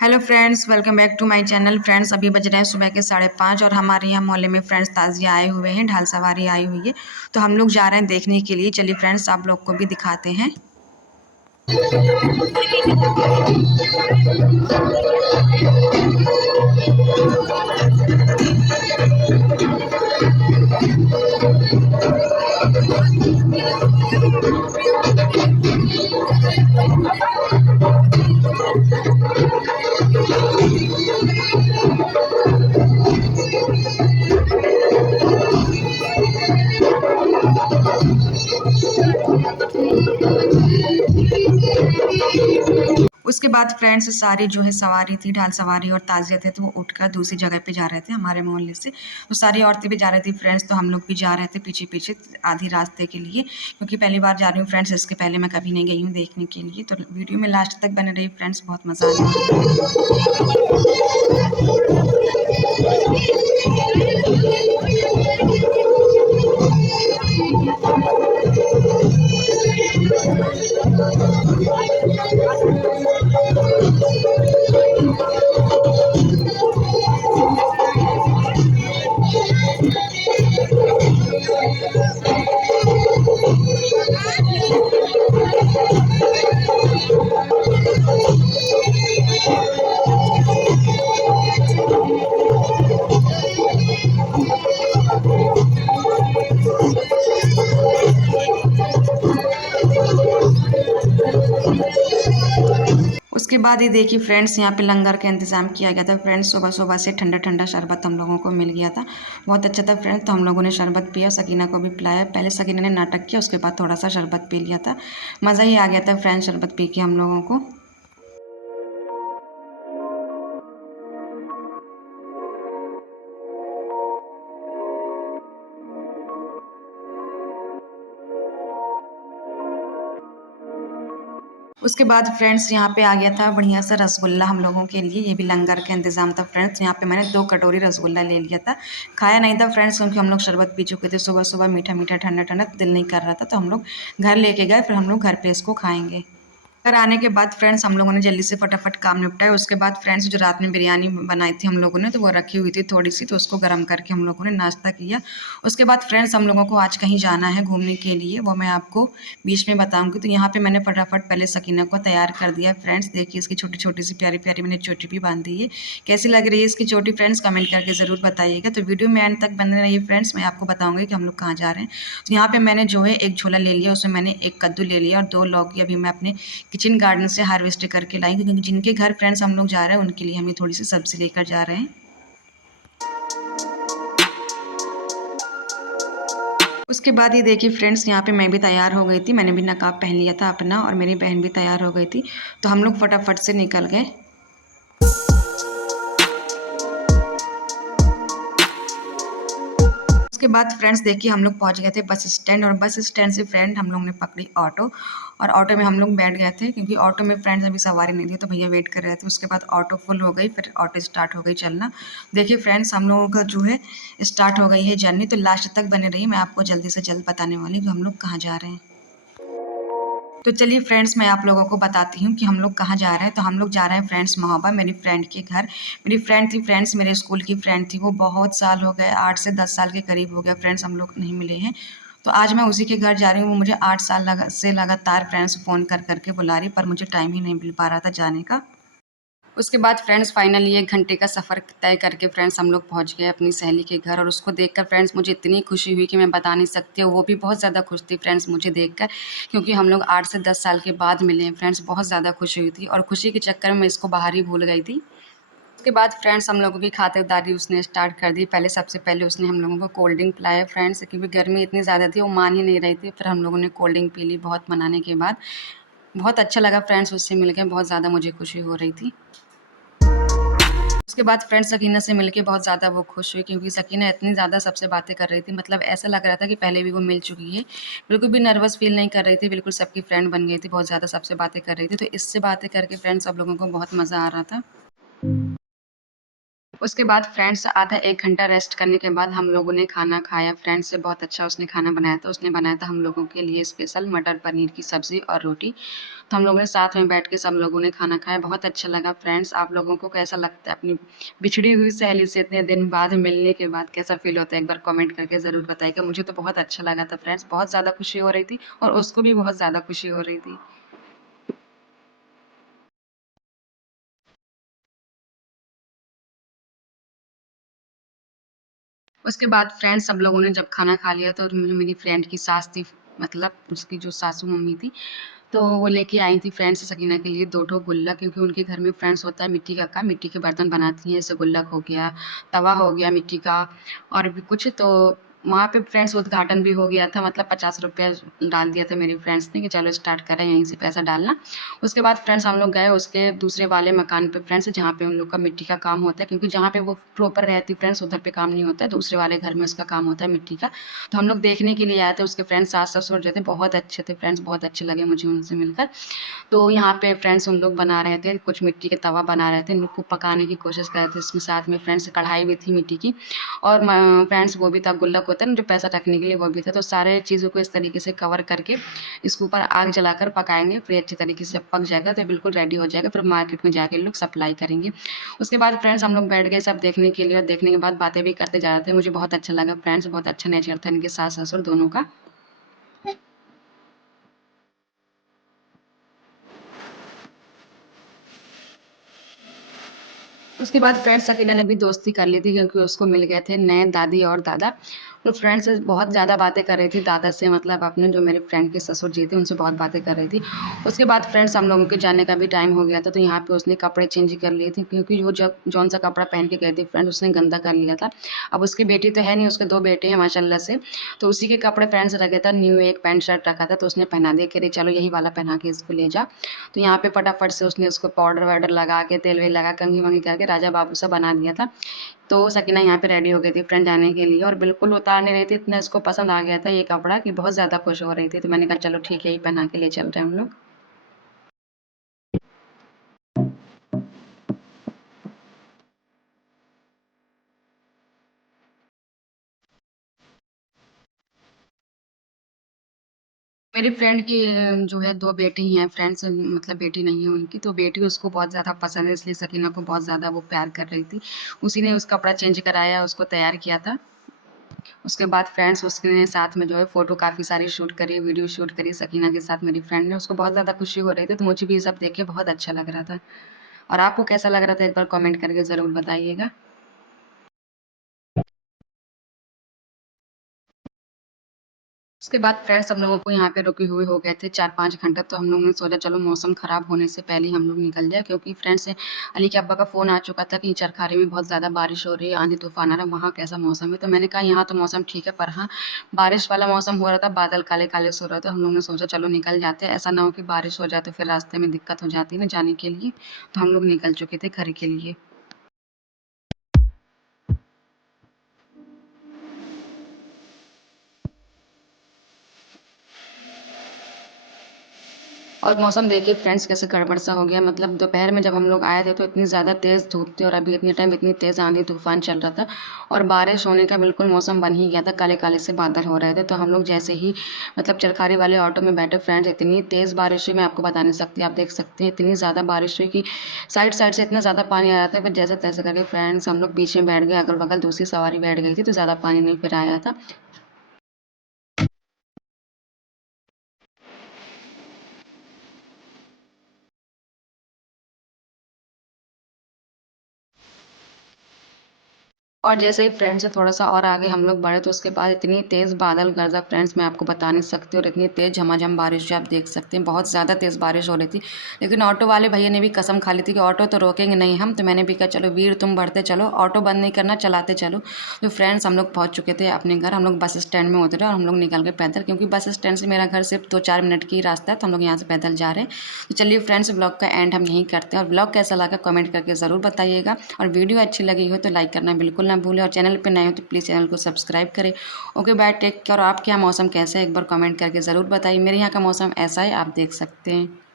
Hello friends, welcome back to my channel. Friends, अभी बज रहे हैं सुबह के 5:30 और हमारे यहाँ मोहल्ले में फ्रेंड्स ताजिया आए हुए हैं, ढाल सवारी आई हुई है। तो हम लोग जा रहे हैं देखने के लिए। चलिए फ्रेंड्स, आप लोग को भी दिखाते हैं। उसके बाद फ्रेंड्स सारी जो है सवारी थी, ढाल सवारी और ताजिया थे, तो वो उठकर दूसरी जगह पे जा रहे थे हमारे मोहल्ले से। तो सारी औरतें भी जा रही थी फ्रेंड्स, तो हम लोग भी जा रहे थे पीछे पीछे आधी रास्ते के लिए, क्योंकि पहली बार जा रही हूँ फ्रेंड्स। इसके पहले मैं कभी नहीं गई हूँ देखने के लिए। तो वीडियो में लास्ट तक बने रही फ्रेंड्स, बहुत मज़ा आने वाला है। उसके बाद ये देखिए फ्रेंड्स, यहाँ पे लंगर का इंतज़ाम किया गया था फ्रेंड्स। सुबह सुबह से ठंडा ठंडा शरबत हम लोगों को मिल गया था, बहुत अच्छा था फ्रेंड्स। तो हम लोगों ने शरबत पिया, सकीना को भी पिलाया। पहले सकीना ने नाटक किया, उसके बाद थोड़ा सा शरबत पी लिया था। मज़ा ही आ गया था फ्रेंड्स शरबत पी के हम लोगों को। उसके बाद फ्रेंड्स यहाँ पे आ गया था बढ़िया सा रसगुल्ला हम लोगों के लिए। ये भी लंगर का इंतज़ाम था फ्रेंड्स। यहाँ पे मैंने 2 कटोरी रसगुल्ला ले लिया था। खाया नहीं था फ्रेंड्स, क्योंकि हम लोग शरबत पी चुके थे सुबह सुबह। मीठा मीठा ठंडा ठंडा दिल नहीं कर रहा था, तो हम लोग घर लेके गए। फिर हम लोग घर पे इसको खाएंगे। घर आने के बाद फ्रेंड्स हम लोगों ने जल्दी से फटाफट काम निपटाया। उसके बाद फ्रेंड्स जो रात में बिरयानी बनाई थी हम लोगों ने, तो वो रखी हुई थी थोड़ी सी, तो उसको गर्म करके हम लोगों ने नाश्ता किया। उसके बाद फ्रेंड्स हम लोगों को आज कहीं जाना है घूमने के लिए, वो मैं आपको बीच में बताऊंगी। तो यहाँ पे मैंने फटाफट पहले सकीना को तैयार कर दिया फ्रेंड्स। देखिए इसकी छोटी छोटी सी प्यारी प्यारी मैंने चोटी भी बांध दी है। कैसी लग रही है इसकी चोटी फ्रेंड्स, कमेंट करके ज़रूर बताइएगा। तो वीडियो में एंड तक बने रहिए फ्रेंड्स, मैं आपको बताऊंगी कि हम लोग कहाँ जा रहे हैं। तो यहाँ पे मैंने जो है एक झोला ले लिया, उसमें मैंने एक कद्दू ले लिया और 2 लौकी अभी मैं अपने किचन गार्डन से हार्वेस्ट करके लाई, क्योंकि जिनके घर फ्रेंड्स हम लोग जा रहे हैं उनके लिए हम थोड़ी सी सब्जी लेकर जा रहे हैं। उसके बाद ये देखिए फ्रेंड्स, यहाँ पे मैं भी तैयार हो गई थी। मैंने भी नकाब पहन लिया था अपना, और मेरी बहन भी तैयार हो गई थी। तो हम लोग फटाफट से निकल गए। उसके बाद फ्रेंड्स देखिए हम लोग पहुंच गए थे बस स्टैंड, और बस स्टैंड से फ्रेंड हम लोग ने पकड़ी ऑटो, और ऑटो में हम लोग बैठ गए थे, क्योंकि ऑटो में फ्रेंड्स अभी सवारी नहीं थी, तो भैया वेट कर रहे थे। उसके बाद ऑटो फुल हो गई, फिर ऑटो स्टार्ट हो गई चलना। देखिए फ्रेंड्स हम लोगों का जो है स्टार्ट हो गई है जर्नी। तो लास्ट तक बने रहिए, मैं आपको जल्दी से जल्द बताने वाली हूँ कि हम लोग कहाँ जा रहे हैं। तो चलिए फ्रेंड्स, मैं आप लोगों को बताती हूँ कि हम लोग कहाँ जा रहे हैं। तो हम लोग जा रहे हैं फ्रेंड्स महोबा, मेरी फ्रेंड के घर। मेरी फ्रेंड थी फ्रेंड्स, मेरे स्कूल की फ्रेंड थी। वो बहुत साल हो गए, 8 से 10 साल के करीब हो गया फ्रेंड्स, हम लोग नहीं मिले हैं। तो आज मैं उसी के घर जा रही हूँ। वो मुझे 8 साल से लगातार फ्रेंड्स फ़ोन कर करके बुला रही, पर मुझे टाइम ही नहीं मिल पा रहा था जाने का। उसके बाद फ्रेंड्स फाइनली 1 घंटे का सफ़र तय करके फ्रेंड्स हम लोग पहुंच गए अपनी सहेली के घर। और उसको देखकर फ्रेंड्स मुझे इतनी खुशी हुई कि मैं बता नहीं सकती। और वो भी बहुत ज़्यादा खुश थी फ्रेंड्स मुझे देखकर, क्योंकि हम लोग 8 से 10 साल के बाद मिले हैं फ्रेंड्स। बहुत ज़्यादा खुशी हुई थी, और खुशी के चक्कर में मैं इसको बाहर ही भूल गई थी। उसके बाद फ्रेंड्स हम लोगों की खातिरदारी उसने स्टार्ट कर दी। पहले सबसे पहले उसने हम लोगों को कोल्ड ड्रिंक पिलाया फ्रेंड्स, क्योंकि गर्मी इतनी ज़्यादा थी, वो मान ही नहीं रही थी। फिर हम लोगों ने कोल्ड ड्रिंक पी ली बहुत मनाने के बाद। बहुत अच्छा लगा फ्रेंड्स उससे मिलकर, बहुत ज़्यादा मुझे खुशी हो रही थी। उसके बाद फ्रेंड सकीना से मिलके बहुत ज़्यादा वो खुश हुई, क्योंकि सकीना इतनी ज़्यादा सबसे बातें कर रही थी, मतलब ऐसा लग रहा था कि पहले भी वो मिल चुकी है। बिल्कुल भी नर्वस फ़ील नहीं कर रही थी, बिल्कुल सबकी फ्रेंड बन गई थी, बहुत ज़्यादा सबसे बातें कर रही थी। तो इससे बातें करके फ्रेंड्स सब लोगों को बहुत मज़ा आ रहा था। उसके बाद फ्रेंड्स आधा 1 घंटा रेस्ट करने के बाद हम लोगों ने खाना खाया। फ्रेंड्स से बहुत अच्छा उसने खाना बनाया था। उसने बनाया था हम लोगों के लिए स्पेशल मटर पनीर की सब्ज़ी और रोटी। तो हम लोगों ने साथ में बैठ के सब लोगों ने खाना खाया। बहुत अच्छा लगा फ्रेंड्स। आप लोगों को कैसा लगता है अपनी बिछड़ी हुई सहेली से इतने दिन बाद मिलने के बाद कैसा फ़ील होता है? एक बार कमेंट करके ज़रूर बताइएगा। मुझे तो बहुत अच्छा लगा था फ्रेंड्स। बहुत ज़्यादा खुशी हो रही थी और उसको भी बहुत ज़्यादा खुशी हो रही थी। उसके बाद फ्रेंड्स सब लोगों ने जब खाना खा लिया तो मेरी फ्रेंड की सास थी, मतलब उसकी जो सासू मम्मी थी, तो वो लेके आई थी फ्रेंड्स सकीना के लिए 2 ठो गुल्लक, क्योंकि उनके घर में फ्रेंड्स होता है मिट्टी का मिट्टी के बर्तन बनाती हैं, जैसे गुल्लक हो गया, तवा हो गया मिट्टी का और भी कुछ। तो वहाँ पे फ्रेंड्स उद्घाटन भी हो गया था, मतलब ₹50 डाल दिया था मेरी फ्रेंड्स ने कि चलो स्टार्ट करें यहीं से पैसा डालना। उसके बाद फ्रेंड्स हम लोग गए उसके दूसरे वाले मकान पे फ्रेंड्स, जहाँ पे उन लोग का मिट्टी का काम होता है, क्योंकि जहाँ पे वो प्रॉपर रहती फ्रेंड्स उधर पे काम नहीं होता है, दूसरे वाले घर में उसका काम होता है मिट्टी का। तो हम लोग देखने के लिए आए थे। उसके फ्रेंड्स सास-ससुर जो थे बहुत अच्छे थे फ्रेंड्स, बहुत अच्छे लगे मुझे उनसे मिलकर। तो यहाँ पे फ्रेंड्स उन लोग बना रहे थे, कुछ मिट्टी के तवा बना रहे थे, उनको पकाने की कोशिश कर रहे थे। इसमें साथ में फ्रेंड्स कढ़ाई भी थी मिट्टी की और फ्रेंड्स वो भी था, गुल्लक होता है ना जो पैसा रखने के लिए, वो भी था। तो सारे चीज़ों को इस तरीके से कवर करके इसके ऊपर आग जलाकर पकाएँगे, फिर अच्छी तरीके से जब पक जाएगा तो बिल्कुल रेडी हो जाएगा, फिर मार्केट में जाके लोग सप्लाई करेंगे। उसके बाद फ्रेंड्स हम लोग बैठ गए सब देखने के लिए और देखने के बाद बातें भी करते जा रहे थे। मुझे बहुत अच्छा लगा फ्रेंड्स, बहुत अच्छा नेचर था इनके सास-ससुर दोनों का। उसके बाद फ्रेंड्स सकीना ने भी दोस्ती कर ली थी, क्योंकि उसको मिल गए थे नए दादी और दादा। तो फ्रेंड्स बहुत ज़्यादा बातें कर रही थी दादा से, मतलब अपने जो मेरे फ्रेंड के ससुर जी थे उनसे बहुत बातें कर रही थी। उसके बाद फ्रेंड्स हम लोगों के जाने का भी टाइम हो गया था, तो यहाँ पे उसने कपड़े चेंज कर लिए थे, क्योंकि वो जब जौन सा कपड़ा पहन के गई थी फ्रेंड्स उसने गंदा कर लिया था। अब उसकी बेटी तो है नहीं, उसके 2 बेटे हैं माशाल्लाह से। तो उसी के कपड़े फ्रेंड्स रखे था, न्यू एक पैंट शर्ट रखा था, तो उसने पहना दिया, कह रही चलो यही वाला पहना के इसको ले जा। तो यहाँ पे फटाफट से उसने उसको पाउडर वाउडर लगा के तेल वेल लगा कंघी वंघी करके राजा बाबू सा बना दिया था। तो सकीना यहाँ पे रेडी हो गई थी फ्रेंड जाने के लिए और बिल्कुल उतार नहीं रही थी, इतना इसको पसंद आ गया था ये कपड़ा कि बहुत ज़्यादा खुश हो रही थी। तो मैंने कहा चलो ठीक है, यही पहना के ले चलते हैं हम लोग। मेरी फ्रेंड की जो है 2 बेटी हैं फ्रेंड्स, मतलब बेटी नहीं है उनकी, तो बेटी उसको बहुत ज़्यादा पसंद है, इसलिए सकीना को बहुत ज़्यादा वो प्यार कर रही थी। उसी ने उसका कपड़ा चेंज कराया, उसको तैयार किया था। उसके बाद फ्रेंड्स उसने साथ में जो है फ़ोटो काफ़ी सारी शूट करी, वीडियो शूट करी सकीना के साथ मेरी फ्रेंड ने। उसको बहुत ज़्यादा खुशी हो रही थी, तो मुझे भी ये सब देख के बहुत अच्छा लग रहा था। और आपको कैसा लग रहा था एक बार कमेंट करके ज़रूर बताइएगा। उसके बाद फ्रेंड्स हम लोगों को यहाँ पे रुके हुए हो गए थे 4-5 घंटे, तो हम लोगों ने सोचा चलो मौसम ख़राब होने से पहले ही हम लोग निकल जाए, क्योंकि फ्रेंड्स अली के अब्बा का फ़ोन आ चुका था कि चरखारी में बहुत ज़्यादा बारिश हो रही है, आंधी-तूफ़ान आ रहा है, वहाँ कैसा मौसम है? तो मैंने कहा यहाँ तो मौसम ठीक है, पर हाँ, बारिश वाला मौसम हो रहा था, बादल काले-काले से हो रहे थे। हम लोगों ने सोचा चलो निकल जाते हैं, ऐसा ना हो कि बारिश हो जाए तो फिर रास्ते में दिक्कत हो जाती है ना जाने के लिए। तो हम लोग निकल चुके थे घर के लिए। और मौसम देखिए फ्रेंड्स कैसे गड़बड़ सा हो गया, मतलब दोपहर में जब हम लोग आए थे तो इतनी ज़्यादा तेज़ धूप थी और अभी इतने टाइम इतनी तेज़ आंधी तूफान चल रहा था और बारिश होने का बिल्कुल मौसम बन ही गया था, काले काले से बादल हो रहे थे। तो हम लोग जैसे ही मतलब चरखारी वाले ऑटो में बैठे फ्रेंड्स, इतनी तेज़ बारिश हुई मैं आपको बता नहीं सकती। आप देख सकते हैं इतनी ज़्यादा बारिश हुई कि साइड साइड से इतना ज़्यादा पानी आ रहा था, फिर जैसे तैसे करके फ्रेंड्स हम लोग बीच में बैठ गए, अगल बगल दूसरी सवारी बैठ गई थी तो ज़्यादा पानी नहीं फिर आया था। और जैसे ही फ्रेंड से थोड़ा-सा और आगे हम लोग बढ़े तो उसके बाद इतनी तेज़ बादल गरजा फ्रेंड्स मैं आपको बता नहीं सकती, और इतनी तेज़ झमाझम बारिश जो आप देख सकते हैं, बहुत ज़्यादा तेज़ बारिश हो रही थी। लेकिन ऑटो वाले भैया ने भी कसम खा ली थी कि ऑटो तो रोकेंगे नहीं हम, तो मैंने भी कहा चलो वीर तुम बढ़ते चलो, ऑटो बंद नहीं करना, चलाते चलो। तो फ्रेंड्स हम लोग पहुँच चुके थे अपने घर, हम लोग बस स्टैंड में उतरे और हम लोग निकल गए पैदल, क्योंकि बस स्टैंड से मेरा घर सिर्फ 2-4 मिनट की रास्ता है, तो हम लोग यहाँ से पैदल जा रहे हैं। तो चलिए फ्रेंड्स ब्लॉग का एंड हम यहीं करते हैं, और ब्लॉग कैसा लगा कमेंट करके ज़रूर बताइएगा, और वीडियो अच्छी लगी हो तो लाइक करना बिल्कुल ना भूलें, और चैनल पे नए हो तो प्लीज़ चैनल को सब्सक्राइब करें। Okay bye, take care. और आपके यहाँ मौसम कैसा है एक बार कमेंट करके ज़रूर बताइए। मेरे यहाँ का मौसम ऐसा है, आप देख सकते हैं।